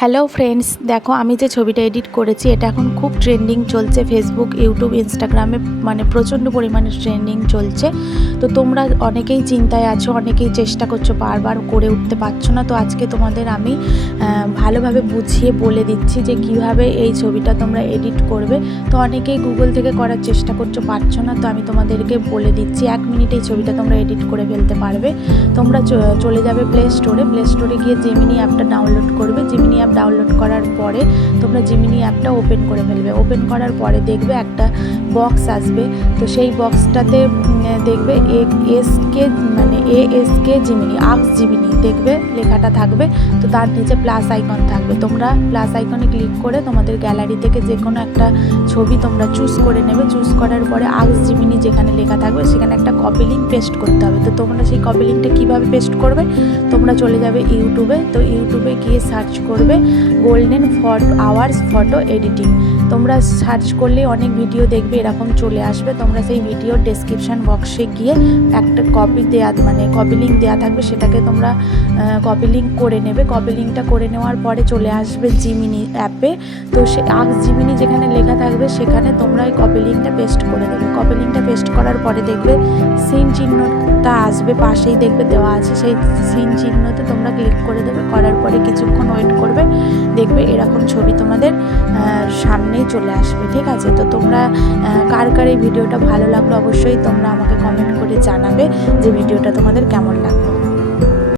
Hello friends, দেখো আমি যে ছবিটা এডিট করেছি এটা এখন খুব ট্রেন্ডিং চলছে। ফেসবুক, ইউটিউব, ইনস্টাগ্রামে মানে প্রচণ্ড পরিমাণে ট্রেন্ডিং চলছে। তো তোমরা অনেকেই চিন্তায় আছো, অনেকেই চেষ্টা করছো, বারবার করে উঠতে পারছো না। তো আজকে তোমাদের আমি ভালোভাবে বুঝিয়ে বলে দিচ্ছি যে কিভাবে এই ছবিটা তোমরা এডিট করবে। তো অনেকেই গুগল থেকে করার চেষ্টা করছো, পারছো না। তো আমি তোমাদেরকে বলে দিচ্ছি, 1 মিনিটে এই ছবিটা তোমরা এডিট করে ফেলতে পারবে। তোমরা চলে যাবে প্লে স্টোরে গিয়ে জিমিনি অ্যাপটা ডাউনলোড করবে। জিমিনি অ্যাপ ডাউনলোড করার পরে তোমরা জিমিনি অ্যাপটা ওপেন করে ফেলবে। ওপেন করার পরে দেখবে একটা বক্স আসবে। তো সেই বক্সটাতে দেখবে এএসকে মানে এএসকে জিমিনি, আক্স জিমিনি দেখবে লেখাটা থাকবে। তো তার নিচে প্লাস আইকন থাকবে। তোমরা প্লাস আইকনে ক্লিক করে তোমাদের গ্যালারি থেকে যে কোনো একটা ছবি তোমরা চুজ করে নেবে। চুজ করার পরে আক্স জিমিনি যেখানে লেখা থাকবে সেখানে একটা কপি লিঙ্ক পেস্ট করতে হবে। তো তোমরা সেই কপি লিঙ্কটা কীভাবে পেস্ট করবে, তোমরা চলে যাবে ইউটিউবে। তো ইউটিউবে গিয়ে সার্চ করবে গোল্ডেন আওয়ার্স ফটো এডিটিং। তোমরা সার্চ করলেই অনেক ভিডিও দেখবে, এরকম চলে আসবে। তোমরা সেই ভিডিওর ডেসক্রিপশান বক্সে গিয়ে একটা কপি লিঙ্ক দেওয়া থাকবে, সেটাকে তোমরা কপি লিঙ্ক করে নেবে। কপি লিঙ্কটা করে নেওয়ার পরে চলে আসবে জিমিনি অ্যাপে। তো সে আক্স জিমিনি যেখানে লেখা থাকবে সেখানে তোমরা এই কপি লিঙ্কটা পেস্ট করে দেবে। কপি লিঙ্কটা পেস্ট করার পরে দেখবে সিন চিহ্নটা আসবে, পাশেই দেখবে দেওয়া আছে। সেই সিন চিহ্নতে তোমরা ক্লিক করে দেবে। করার পরে কিছুক্ষণ ওয়েট করবে, দেখবে এরকম ছবি তোমাদের সামনেই চলে আসবে। ঠিক আছে? তো তোমরা কার এই ভিডিওটা ভালো লাগলো অবশ্যই তোমরা আমাকে কমেন্ট করে জানাবে যে ভিডিওটা তোমাদের কেমন লাগলো।